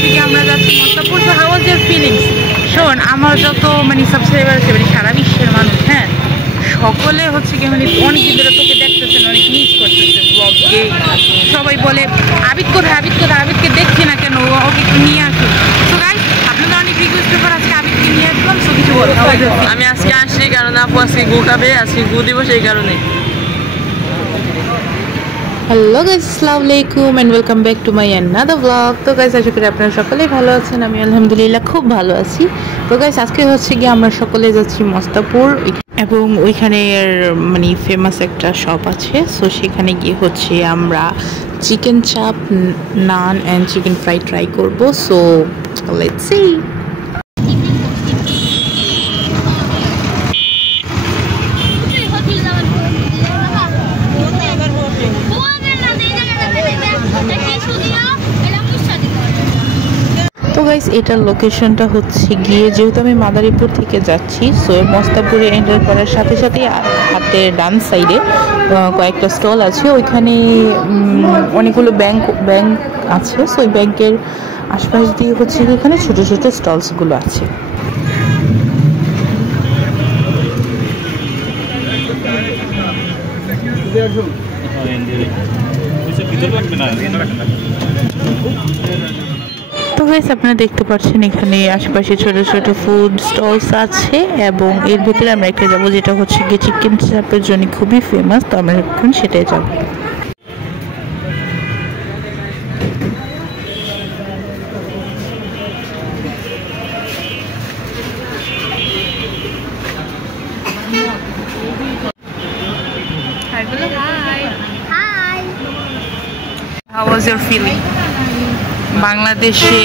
হচ্ছে কি আমরা যাচ্ছি মস্তাপুর। তো হাউ ওয়াজ ইওর ফিলিংস? শোন, আমার যত মানে সাবস্ক্রাইবার আছে মানে সারা বিশ্বের মানুষ, হ্যাঁ, সকলে হচ্ছে কি মানে অনেকদিন ধরে তোকে দেখতেছেন, অনেক মিস করতেছে ব্লগে। সবাই বলে আবিদ কোথায়, আবিদ কোথায়, আবিদকে দেখছি না কেন, ওকে একটু নিয়ে আসুন। তো গাইস, আপনাদের অনেক রিকোয়েস্টের পর আজকে আবিদকে নিয়ে আসলাম। সো কিছু বলো। আমি আজকে আসছি কারণ আপু আজকে গু খাবে, আজকে গু দিব সেই কারণে। হ্যালো গাইস, আসসালামু আলাইকুম and welcome back to my another blog. তো গাইস, আশা করি আপনারা সকলেই ভালো আছেন। আমি আলহামদুলিল্লাহ খুব ভালো আছি। তো গাইস, আজকে হচ্ছে গিয়ে আমরা সকলে যাচ্ছি মস্তাপুর, এবং ওইখানে মানে ফেমাস একটা শপ আছে। সো সেখানে গিয়ে হচ্ছে আমরা চিকেন চাপ, নান অ্যান্ড চিকেন ফ্রাই ট্রাই করবো। So let's see. তো গাইস, এটার লোকেশনটা হচ্ছে গিয়ে, যেহেতু আমি মাদারীপুর থেকে যাচ্ছি, সো মস্তাপুরে এন্টার করার সাথে সাথে হাতের ডান সাইডে কয়েকটা স্টল আছে। ওইখানে অনেকগুলো ব্যাংক আছে। সো ওই ব্যাংকের আশপাশ দিয়ে হচ্ছে এখানে ছোট ছোট স্টলসগুলো আছে। তো গাইস, আপনারা দেখতে পাচ্ছেন এখানে আশেপাশে ছোট ছোট ফুড স্টলস আছে, এবং এর ভিতরে আমরা একটা যাবো যেটা হচ্ছে গিয়ে চিকেন চাপের জন্য খুবই ফেমাস। তো আমরা এখন সেটাই যাব। How was your feeling? বাংলাদেশে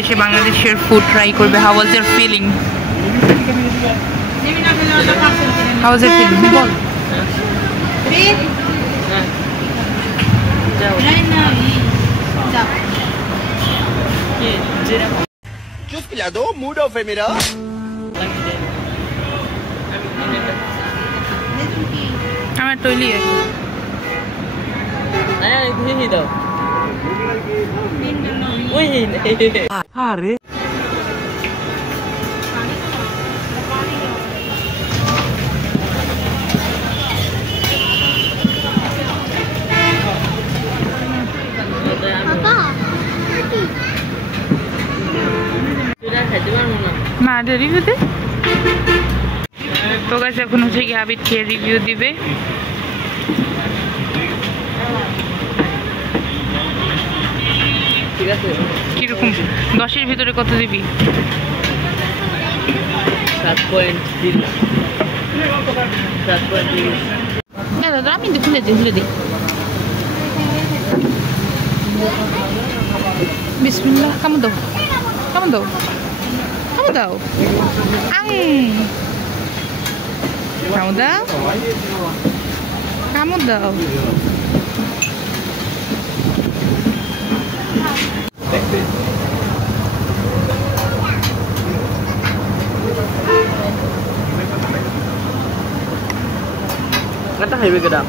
এসে বাংলাদেশের ফুড ট্রাই করবে। How was your feeling? How was your feeling? Ball. ¿Qué os pillado? ¿Muro femira? আমার টইলি দাও। আরে না, রিভিউ দে। তো গাইস, এখন হচ্ছে কি আবিদ খেয়ে রিভিউ দিবে। ঠিক আছে, কিরকম? 10-এর ভিতরে কত দিবি? 7.3। দাদা আমি খুলে দিই। বিসমিল্লাহ। কামড় দাও। কামড় দাও। kata highway ke dah.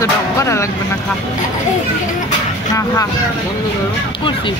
তো ডক করা লাগবে না, খা খা করছি।